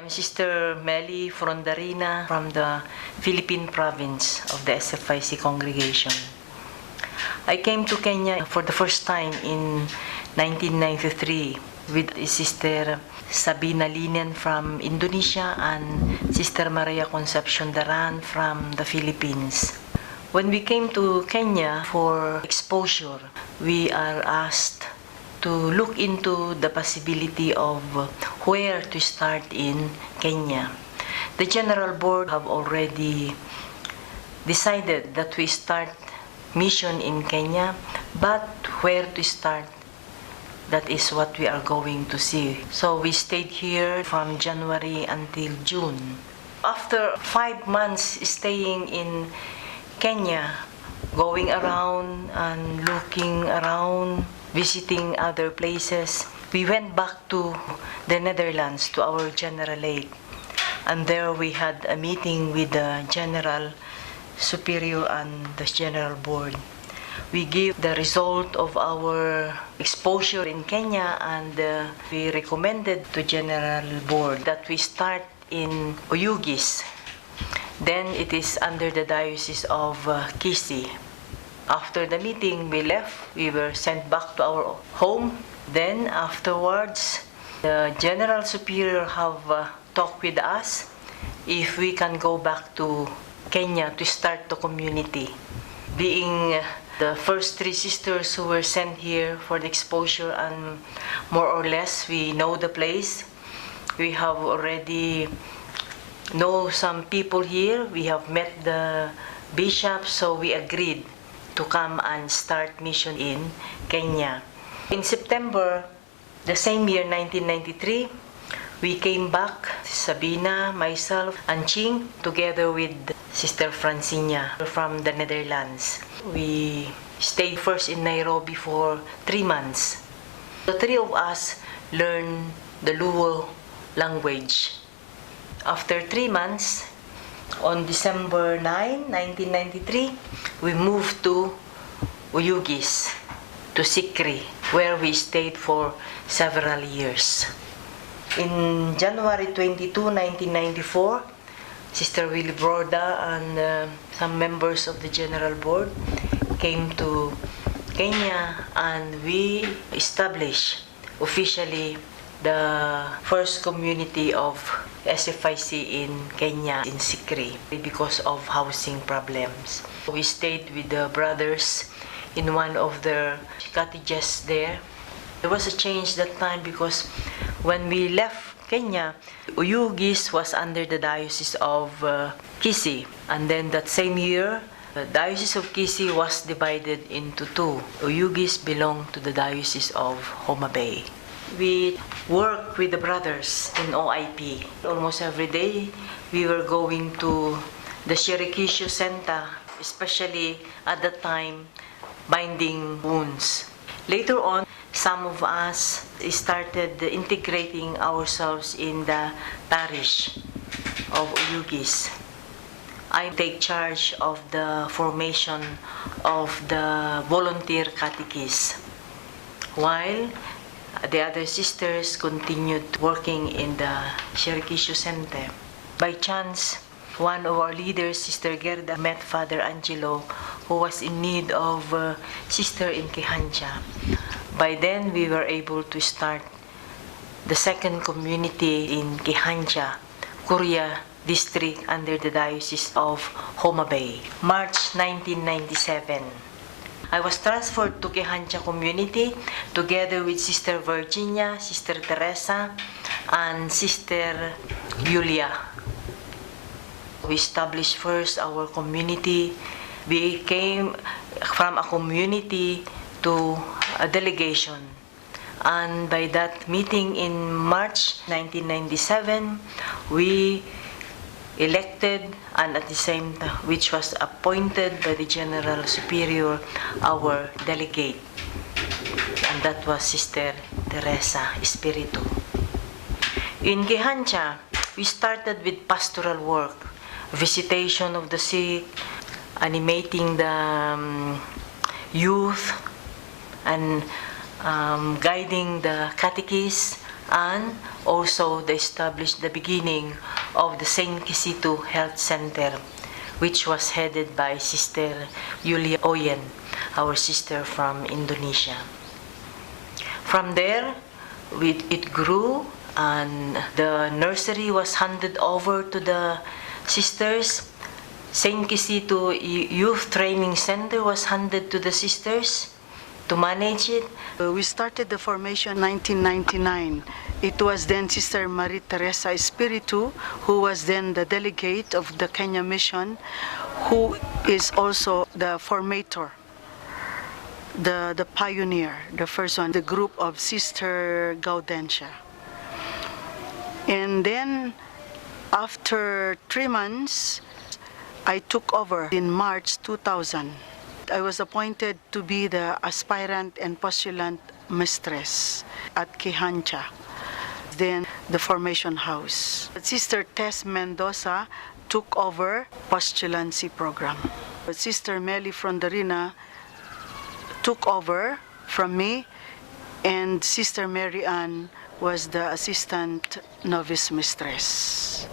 am Sister Meli Frondarina from the Philippine province of the Sfic congregation. I came to Kenya for the first time in 1993 with Sister Sabina Linen from Indonesia and Sister Maria Concepcion Daran from the Philippines. When we came to Kenya for exposure, we are asked to look into the possibility of where to start in Kenya. The General Board have already decided that we start mission in Kenya, but where to start, that is what we are going to see. So we stayed here from January until June. After 5 months staying in Kenya, going around and looking around, visiting other places, we went back to the Netherlands, to our generalate. And there we had a meeting with the General Superior and the General Board. We gave the result of our exposure in Kenya, and we recommended to General Board that we start in Oyugis. Then it is under the Diocese of Kisii. After the meeting, we left. We were sent back to our home. Then afterwards, the General Superior have talked with us if we can go back to Kenya to start the community. Being the first 3 sisters who were sent here for the exposure, and more or less we know the place. We have already know some people here. We have met the bishop, so we agreed to come and start mission in Kenya. In September, the same year, 1993, we came back, Sabina, myself, and Ching, together with Sister Francina from the Netherlands. We stayed first in Nairobi for 3 months. The 3 of us learned the Luo language. After 3 months, on December 9, 1993, we moved to Oyugis, to Sikri, where we stayed for several years. In January 22, 1994, Sister Willie Broda and some members of the General Board came to Kenya, and we established officially the first community of Sfic in Kenya, in Sikri, because of housing problems. We stayed with the brothers in one of their cottages there. There was a change that time because when we left Kenya, Oyugis was under the Diocese of Kisii. And then that same year, the Diocese of Kisii was divided into 2. Oyugis belonged to the Diocese of Homa Bay. We worked with the brothers in OIP. Almost every day, we were going to the Shirikishu Center, especially at the time, binding wounds. Later on, some of us started integrating ourselves in the parish of Oyugis. I take charge of the formation of the volunteer catechists, while the other sisters continued working in the Shirikishu Center. By chance, one of our leaders, Sister Gerda, met Father Angelo, who was in need of a sister in Kehancha. By then, we were able to start the second community in Kehancha, Korea District, under the Diocese of Homa Bay. March 1997. I was transferred to Kehancha community together with Sister Virginia, Sister Teresa, and Sister Julia. We established first our community. We came from a community to a delegation. And by that meeting in March 1997, we elected, and at the same time, which was appointed by the General Superior, our delegate. And that was Sister Teresa Espiritu. In Kehancha, we started with pastoral work, visitation of the sick, animating the youth, and guiding the catechists, and also they established the beginning of the Saint Kisitu Health Center, which was headed by Sister Yulia Oyen, our sister from Indonesia. From there, it grew, and the nursery was handed over to the sisters. Saint Kisitu Youth Training Center was handed to the sisters to manage it. We started the formation 1999. It was then Sister Maria Teresa Espiritu, who was then the delegate of the Kenya Mission, who is also the formator, the pioneer, the first one, the group of Sister Gaudentia. And then after 3 months, I took over in March 2000. I was appointed to be the aspirant and postulant mistress at Kihancha, then the formation house. Sister Tess Mendoza took over postulancy program. Sister Meli Frondarina took over from me, and Sister Mary Ann was the assistant novice mistress.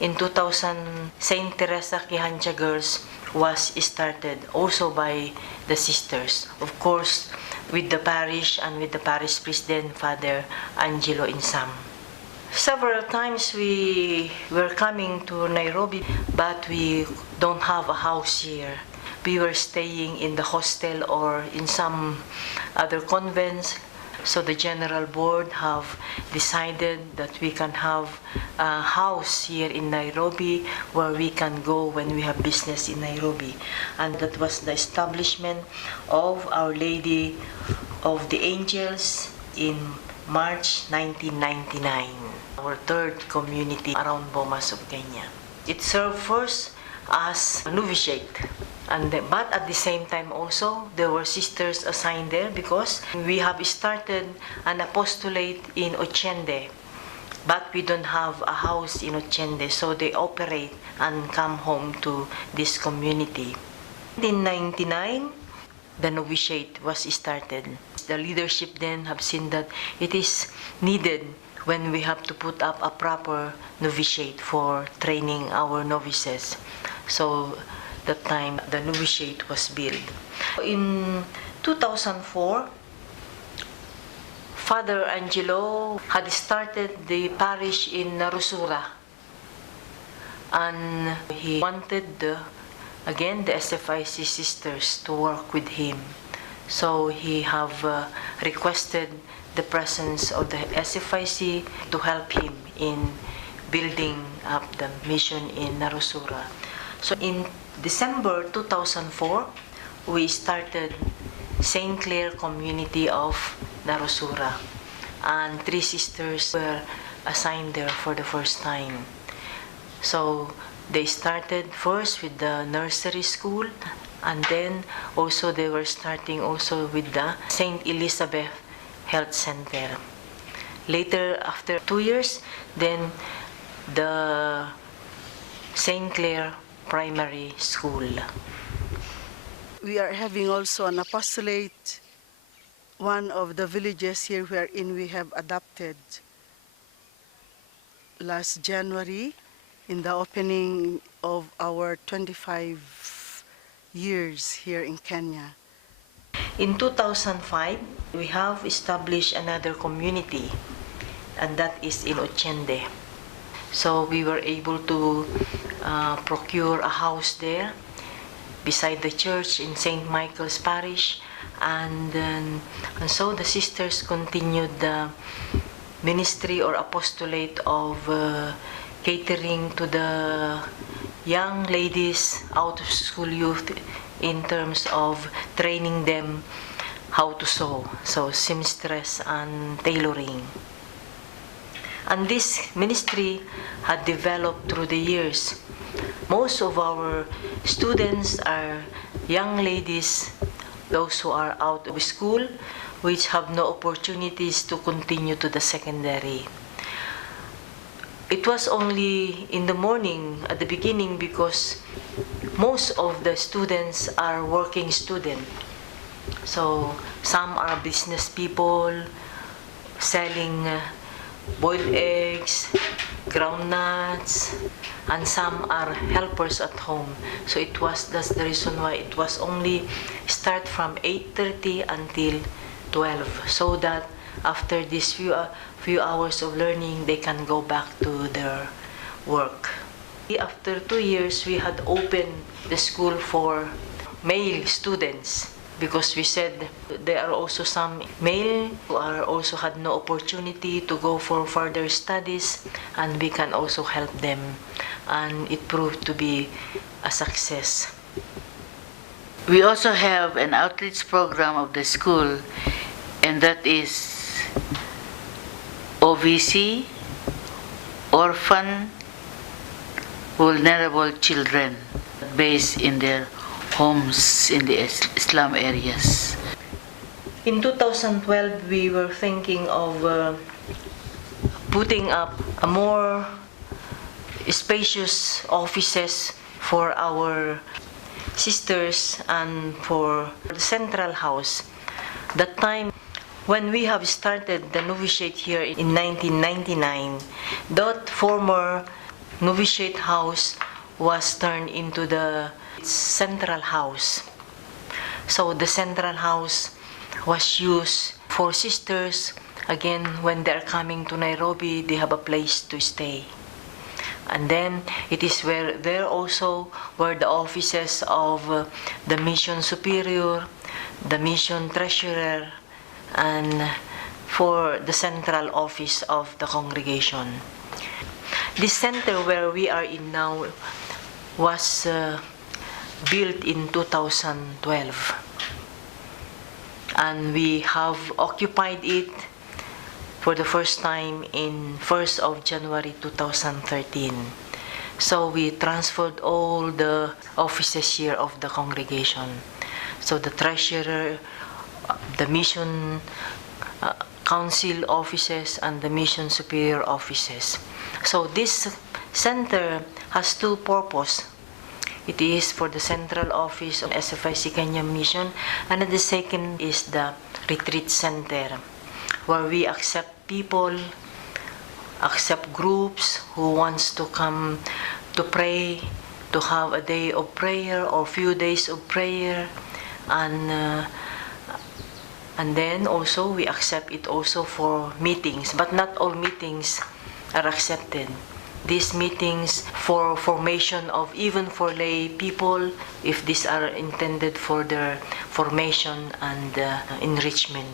In 2000, Saint Teresa Kihancha Girls was started also by the sisters. Of course, with the parish and with the parish president, Father Angelo Insam. Several times we were coming to Nairobi, but we don't have a house here. We were staying in the hostel or in some other convents. So the General Board have decided that we can have a house here in Nairobi where we can go when we have business in Nairobi. And that was the establishment of Our Lady of the Angels in March 1999, our third community around Bomas of Kenya. It served first as a novitiate. But at the same time also, there were sisters assigned there because we have started an apostolate in Ochende, but we don't have a house in Ochende, so they operate and come home to this community. In 1999, the novitiate was started. The leadership then have seen that it is needed when we have to put up a proper novitiate for training our novices. So that time the novitiate was built. In 2004, Father Angelo had started the parish in Narusura, and he wanted again the SFIC sisters to work with him. So he have requested the presence of the SFIC to help him in building up the mission in Narusura. So in December 2004, we started St. Clair Community of Narusura, and 3 sisters were assigned there for the first time. So they started first with the nursery school, and then also they were starting also with the St. Elizabeth Health Center. Later, after 2 years, then the St. Clair Primary School. We are having also an apostolate, one of the villages here wherein we have adopted last January in the opening of our 25 years here in Kenya. In 2005, we have established another community, and that is in Ochende. So we were able to procure a house there beside the church in St. Michael's Parish, and so the sisters continued the ministry or apostolate of catering to the young ladies, out of school youth, in terms of training them how to sew, so seamstress and tailoring. And this ministry had developed through the years. Most of our students are young ladies, those who are out of school, which have no opportunities to continue to the secondary. It was only in the morning at the beginning because most of the students are working students. So some are business people selling boiled eggs, groundnuts, and some are helpers at home. So that's the reason why it was only start from 8:30 until 12, so that after these few hours of learning, they can go back to their work. After 2 years, we had opened the school for male students, because we said there are also some male who are also had no opportunity to go for further studies, and we can also help them, and it proved to be a success. We also have an outreach program of the school, and that is OVC, Orphan Vulnerable Children, based in their homes in the slum areas. In 2012, we were thinking of putting up a more spacious offices for our sisters and for the central house. That time, when we have started the novitiate here in 1999, that former novitiate house was turned into the central house. So the central house was used for sisters. Again, when they're coming to Nairobi, they have a place to stay. And then it is where there also were the offices of the mission superior, the mission treasurer, and for the central office of the congregation. This center where we are in now was built in 2012, and we have occupied it for the first time in 1st of January 2013. So we transferred all the offices here of the congregation. So the treasurer, the mission council offices, and the mission superior offices. So this center has two purposes. It is for the central office of Sfic Kenya Mission, and the second is the retreat center, where we accept people, accept groups who wants to come to pray, to have a day of prayer or few days of prayer, and then also we accept it also for meetings, but not all meetings are accepted. These meetings for formation of, even for lay people, if these are intended for their formation and enrichment.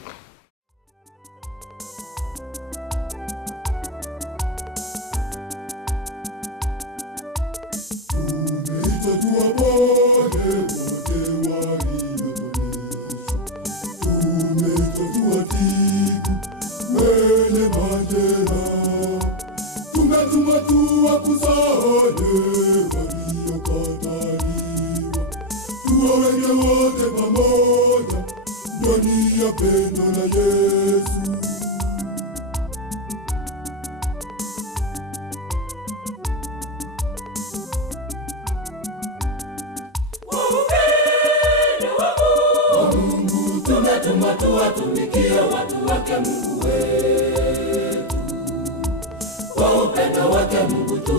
Tuwatumikie watu wake Mungu wetu, kwa upendo wake Mungu tu